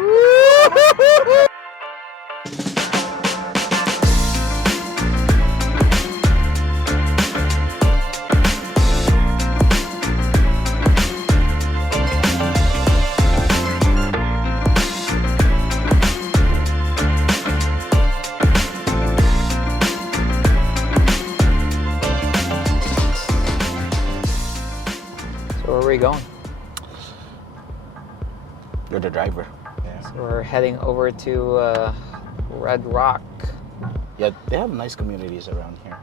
Where are we going? You're the driver. Yeah. So we're heading over to Red Rock. Yeah, they have nice communities around here.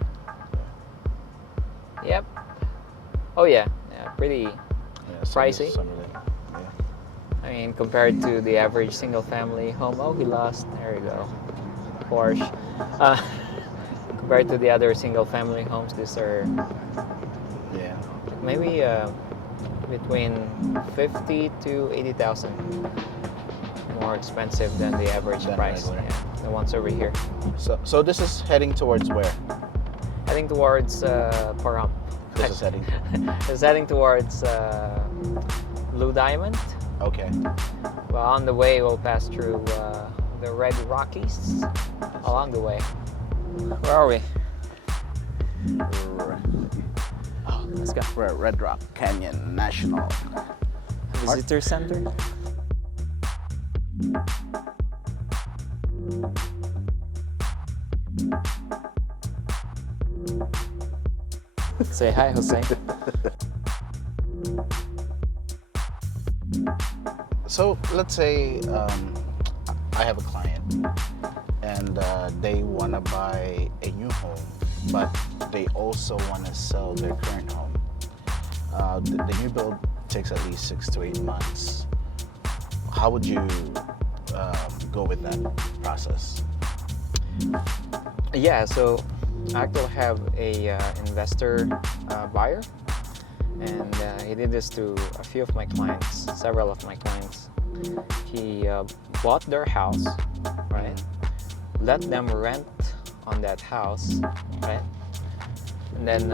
Yep. Oh yeah, pretty Yeah, pricey. some of them. Yeah. I mean, compared to the average single-family home. Oh, we lost. There you go. Porsche. Compared to the other single-family homes, these are Yeah. maybe between 50 to 80,000 more expensive than the average Than price. regular. Yeah, the ones over here. So this is heading towards where? Heading towards Pahrump. This is heading. It's heading towards Blue Diamond. Okay. Well, on the way, we'll pass through the Red Rockies along the way. Where are we? Oh, let's go. We're at Red Rock Canyon National. Visitor Center. Say hi, Jose. So let's say I have a client and they want to buy a new home, but they also want to sell their current home. The new build takes at least 6 to 8 months. How would you go with that process? Yeah, so I actually have a investor buyer, and he did this to a few of my clients, several of my clients. He bought their house, right? Let them rent on that house, right? And then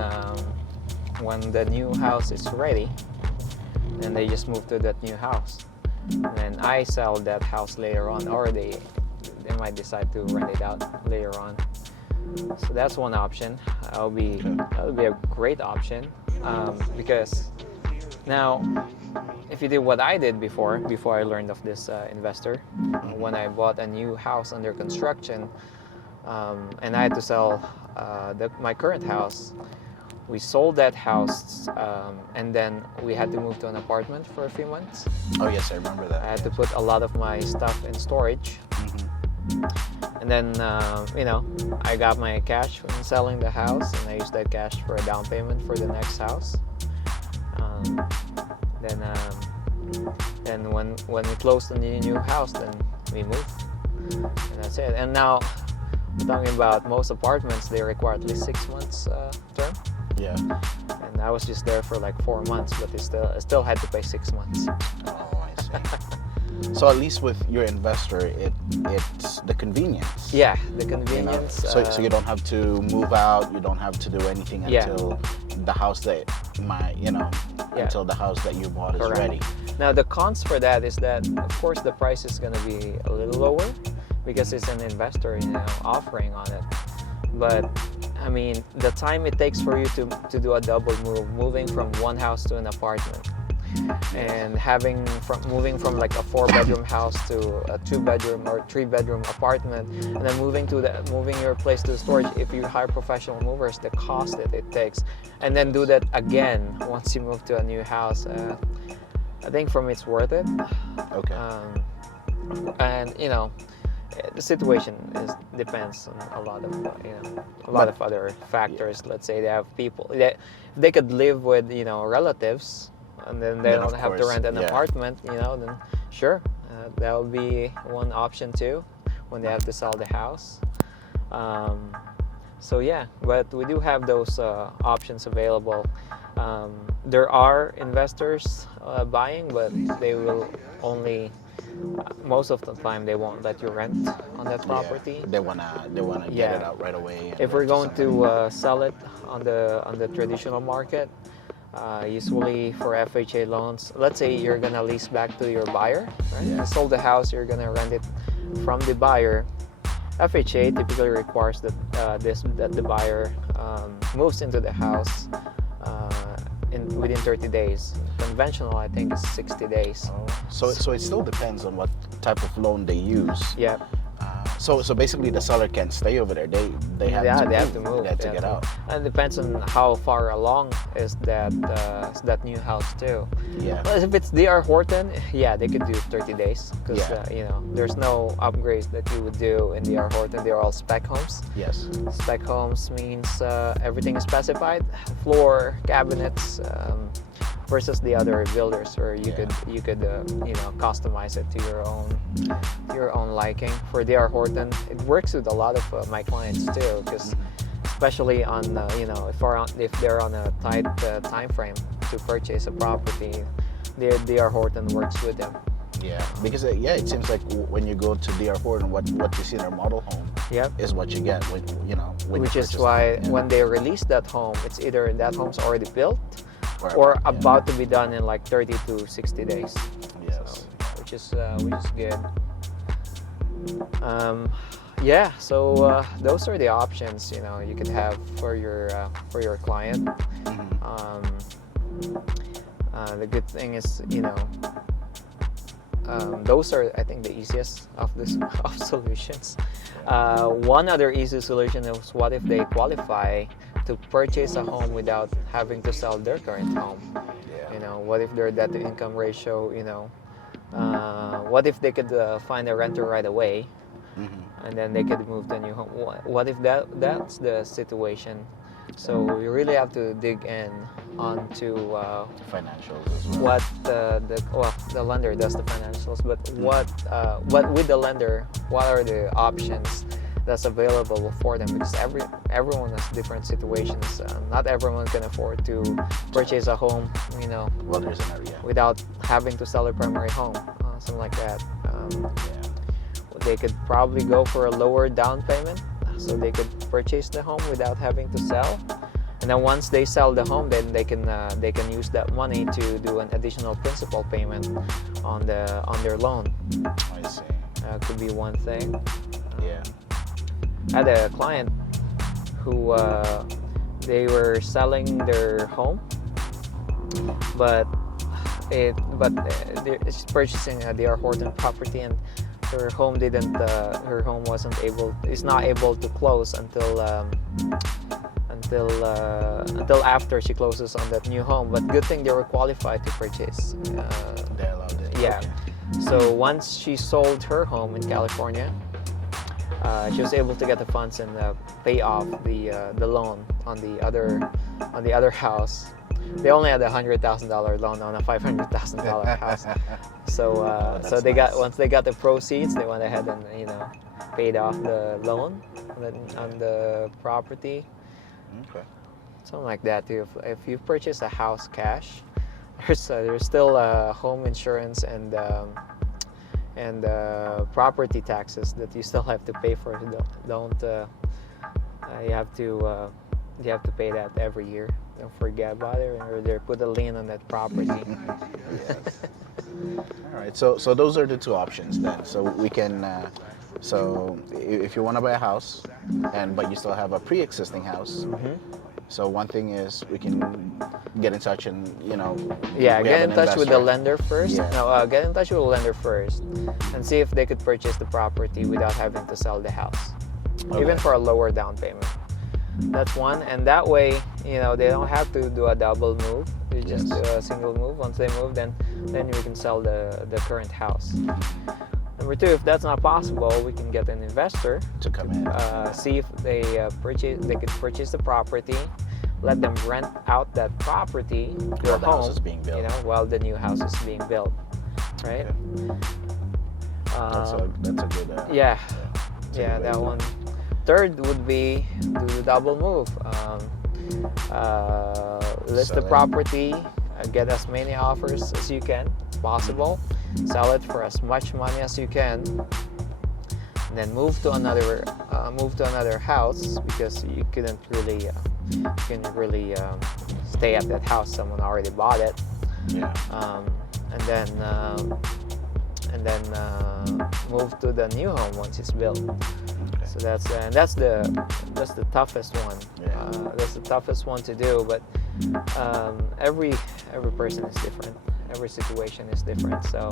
when the new house is ready, then they just move to that new house. And then I sell that house later on, or they might decide to rent it out later on. So that's one option. That'll be a great option because now, if you did what I did before I learned of this investor, when I bought a new house under construction, and I had to sell my current house, we sold that house, and then we had to move to an apartment for a few months. Oh yes, I remember that. I had to put a lot of my stuff in storage. And then, I got my cash from selling the house, and I used that cash for a down payment for the next house. Then when we closed on the new house, then we moved, and that's it. And now, we're talking about most apartments, they require at least 6 months term. Yeah. And I was just there for like 4 months, but I still had to pay 6 months. Oh, I see. So at least with your investor, it's the convenience. Yeah, the convenience. So you don't have to move out. You don't have to do anything until the house that until the house that you bought is ready. Now the cons for that is that, of course, the price is going to be a little lower because it's an investor, offering on it. But I mean, the time it takes for you to do a double move, moving from one house to an apartment, and moving from like a 4-bedroom house to a 2-bedroom or 3-bedroom apartment, and then moving your place to storage. If you hire professional movers, the cost that it takes, and then do that again once you move to a new house, I think for me it's worth it. Okay. And the situation depends on a lot of other factors. Yeah. Let's say they have people that they could live with relatives, and then they don't have to rent an apartment. Then sure, that would be one option too when they have to sell the house. So yeah, but we do have those options available. There are investors buying, but they will only. Most of the time, they won't let you rent on that property. Yeah, they wanna get it out right away. If we're going to sell it on the traditional market, Usually for FHA loans, let's say you're gonna lease back to your buyer, right? Yeah. You sold the house, you're gonna rent it from the buyer. FHA typically requires that that the buyer moves into the house within 30 days. Conventional, I think, is 60 days. Oh. So it still depends on what type of loan they use. Yeah. So basically the seller can't stay over there. They have Yeah, to they move. have to move. They have to get out. And it depends on how far along is that new house too. Yeah. Well, if it's DR Horton, yeah, they could do 30 days because Yeah. there's no upgrades that you would do in DR Horton. They're all spec homes. Yes. Spec homes means everything is specified: floor, cabinets, versus the other builders where you could customize it to your own liking. For DR Horton, it works with a lot of my clients too, because especially on if they're on a tight time frame to purchase a property, DR Horton works with them. Yeah, because it seems like when you go to DR Horton, what you see in their model home Yep. is what you get when Which you is purchase why it. Yeah. when they release that home, it's either that home's already built or about to be done in like 30 to 60 days. Yes. So, which is good. So those are the options you could have for your client. The good thing is those are, I think, the easiest of solutions. One other easy solution is, what if they qualify to purchase a home without having to sell their current home? Yeah. What if their debt to income ratio, what if they could find a renter right away, and then they could move to a new home? What if that's the situation? So you really have to dig in onto Financials as well. what the lender does the financials, but what with the lender, what are the options that's available for them? Because everyone has different situations. Not everyone can afford to purchase a home, Well, there's an area. without having to sell their primary home, something like that. They could probably go for a lower down payment, so they could purchase the home without having to sell. And then once they sell the home, then they can use that money to do an additional principal payment on their loan. I see. Could be one thing. Yeah. I had a client who they were selling their home, but they're purchasing a DR Horton property, and her home is not able to close until after she closes on that new home. But good thing they were qualified to purchase. They allowed it. Yeah. Okay. So once she sold her home in California, she was able to get the funds and pay off the loan on the other house. They only had a $100,000 loan on a $500,000 house. So that's they nice. once they got the proceeds, they went ahead and paid off the loan on the property. Okay. Something like that too. If you purchase a house cash, there's still home insurance and property taxes that you still have to pay for. You have to pay that every year. Don't forget about it, or they put a lien on that property. Yes. All right. So those are the two options then. So we can. So if you want to buy a house, but you still have a pre-existing house. So one thing is we can get in touch and Get in touch with the lender first. Yeah. No, get in touch with the lender first and see if they could purchase the property without having to sell the house, even for a lower down payment. That's one, and that way they don't have to do a double move. They just do a single move. Once they move, then we can sell the current house. Number two, if that's not possible, we can get an investor to come in. see if they could purchase the property, let them rent out that property, their While the house home, is being built. while the new house is being built, right? Okay. That's a good. Yeah, it's a good way that to- one. Third would be do the double move. List the Sell it. property, get as many offers as you can possible, sell it for as much money as you can, and then move to another house, because you couldn't really stay at that house. Someone already bought it, Yeah. and then move to the new home once it's built. Okay. So that's the toughest one. Yeah. That's the toughest one to do. But every person is different. Every situation is different. So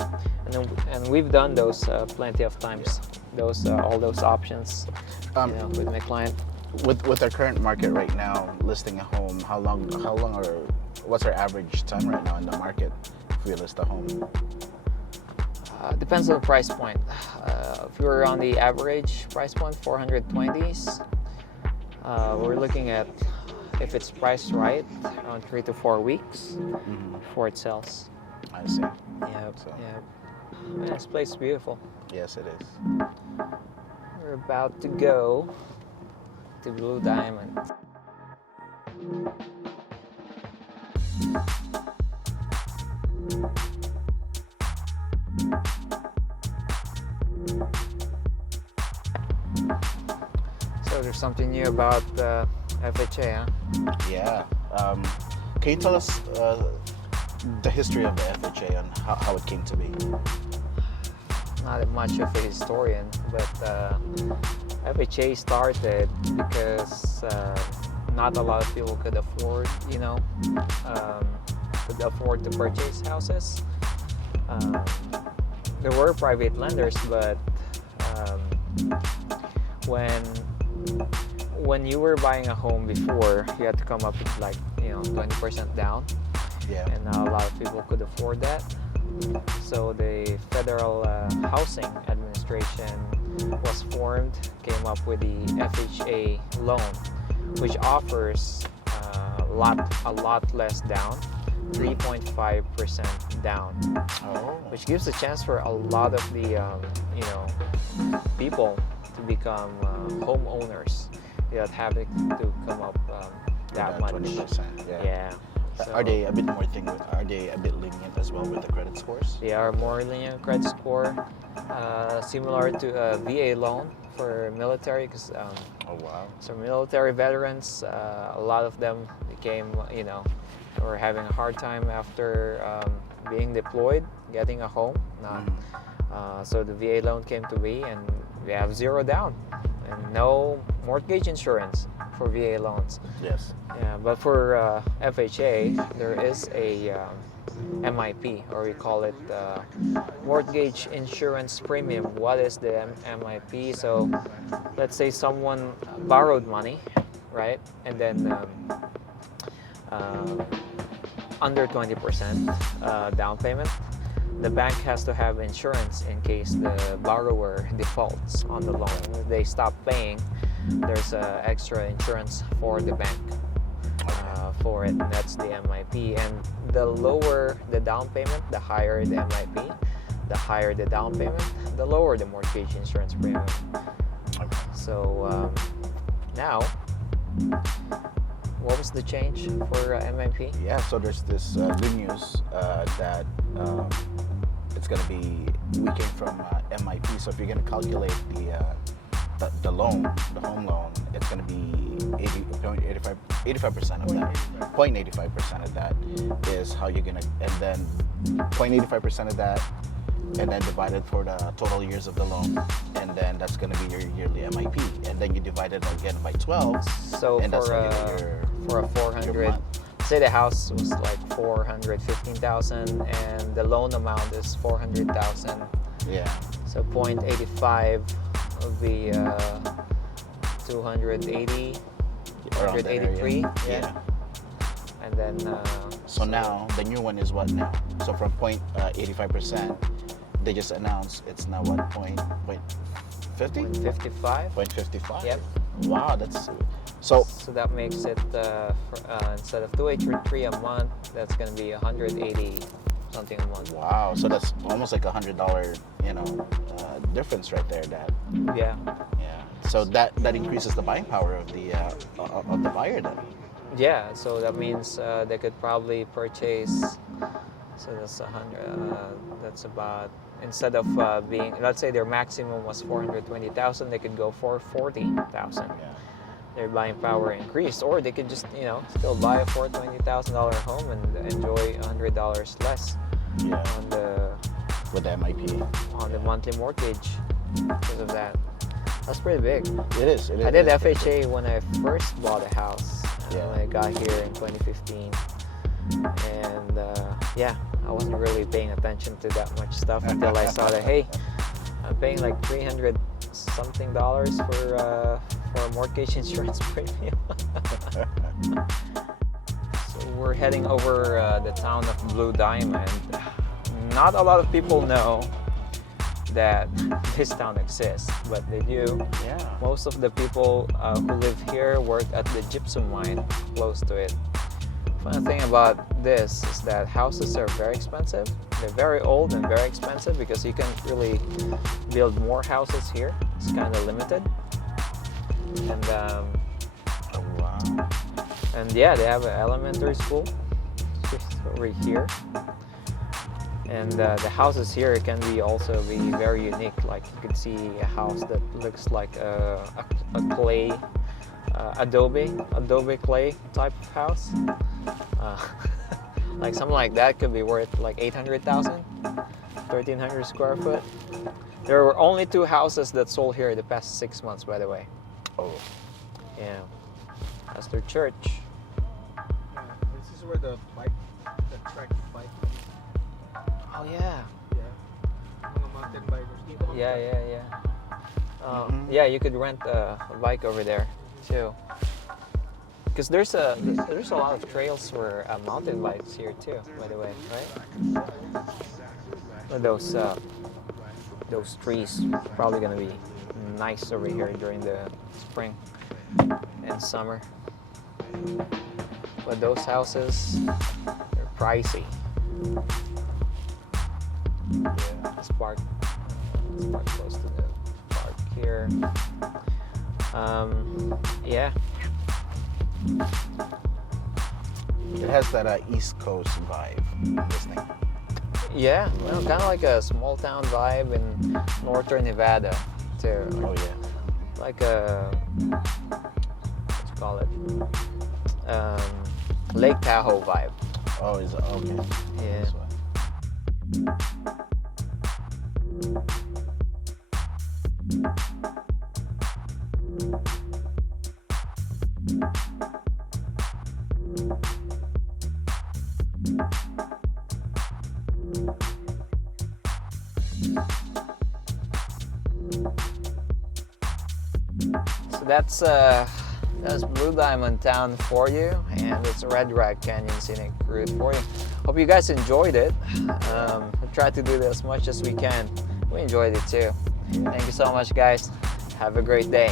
and we've done those plenty of times. Those all those options, with my client. With our current market right now, listing a home, how long or what's our average time right now in the market if we list a home? Depends on the price point. If you're on the average price point, 420s, we're looking at, if it's priced right, around 3 to 4 weeks before it sells. I see. Yep. So- Yep. Man, this place is beautiful. Yes, it is. We're about to go to Blue Diamond. So there's something new about FHA, huh? Yeah. Can you tell us the history of the FHA and how it came to be? Not much of a historian, but FHA started because not a lot of people could afford, to purchase houses. There were private lenders, but when you were buying a home before, you had to come up with 20% down, Yeah. and not a lot of people could afford that. So the Federal Housing Administration was formed, came up with the FHA loan, which offers a lot less down, 3.5% down, Oh. which gives a chance for a lot of the people to become homeowners without having to come up that much. 20%. Yeah. Yeah. So Are they a bit more Are they a bit lenient as well with the credit scores? they are more lenient credit score, similar to a VA loan for military, because Oh wow. so military veterans, a lot of them became, or having a hard time after being deployed, getting a home. So the VA loan came to be, and we have zero down and no mortgage insurance for VA loans. Yes. Yeah, but for FHA, there is a MIP, or we call it mortgage insurance premium. What is the MIP? So let's say someone borrowed money, right? And then under 20% down payment, the bank has to have insurance in case the borrower defaults on the loan. If they stop paying, there's extra insurance for the bank for it, and that's the MIP. And the lower the down payment, the higher the MIP. The higher the down payment, the lower the mortgage insurance premium. So now, what was the change for MIP? Yeah. So there's this good news that it's gonna be. We came from MIP. So if you're gonna calculate the loan, the home loan, it's going to be 85% of that. 0.85% of that is how you're going to, and then 0.85% of that, and then divided for the total years of the loan, and then that's going to be your yearly MIP, and then you divide it again by 12. So and that's for a 400, say the house was like 415,000, and the loan amount is 400,000. Yeah. So 0.85 would be 280, 283. Yeah. And then So now the new one is what now? So from 0.85%, they just announced it's now what, 0.50? 0.55. 0.55. Yep. Wow, that's so. So that makes it instead of 283 a month, that's gonna be 180 something a month. Wow, so that's almost like $100, difference right there, Dad. Yeah. Yeah. So that increases the buying power of the buyer then. Yeah. So that means they could probably purchase. So that's 100. That's about, instead of being, let's say their maximum was 420,000, they could go for 40,000. Yeah. their buying power increased, or they could just still buy a $420,000 home and enjoy $100 less Yeah. on the With MIP. monthly mortgage because of that. That's pretty big. It is. It is. I did it is pretty FHA when I first bought a house Yeah. when I got here in 2015, and yeah, I wasn't really paying attention to that much stuff until I saw that, hey, I'm paying like $300 something for a mortgage insurance premium. So we're heading over the town of Blue Diamond. Not a lot of people know that this town exists, but they do. Yeah. Most of the people who live here work at the gypsum mine close to it. Funny thing about this is that houses are very expensive. They're very old and very expensive because you can't really build more houses here. It's kind of limited. And Oh, wow. and yeah, they have an elementary school just over here. And the houses here can also be very unique. Like you could see a house that looks like a clay, adobe clay type of house. Like something like that could be worth like 800,000, 1,300 square foot. There were only 2 houses that sold here the past 6 months, by the way. Oh. Yeah, that's their church. Yeah, this is where the track bike. Oh yeah. Yeah. Mga mountain bikers. Dito kami. Yeah. Mhm. Yeah, you could rent a bike over there too. Because there's a lot of trails for mountain bikes here too, by the way, right? Those trees probably gonna be nice over here during the spring and summer. But those houses, they're pricey. Yeah. Let's park close to the park here. Yeah. It has that East Coast vibe. This thing. Yeah, kind of like a small town vibe in northern Nevada too. Oh yeah. Like a, what you call it? Lake Tahoe vibe. Oh, is it? Okay. Yeah. This way. So that's Blue Diamond Town for you, and it's Red Rock Canyon Scenic Route for you. Hope you guys enjoyed it. We tried to do this as much as we can. We enjoyed it too. Thank you so much, guys. Have a great day.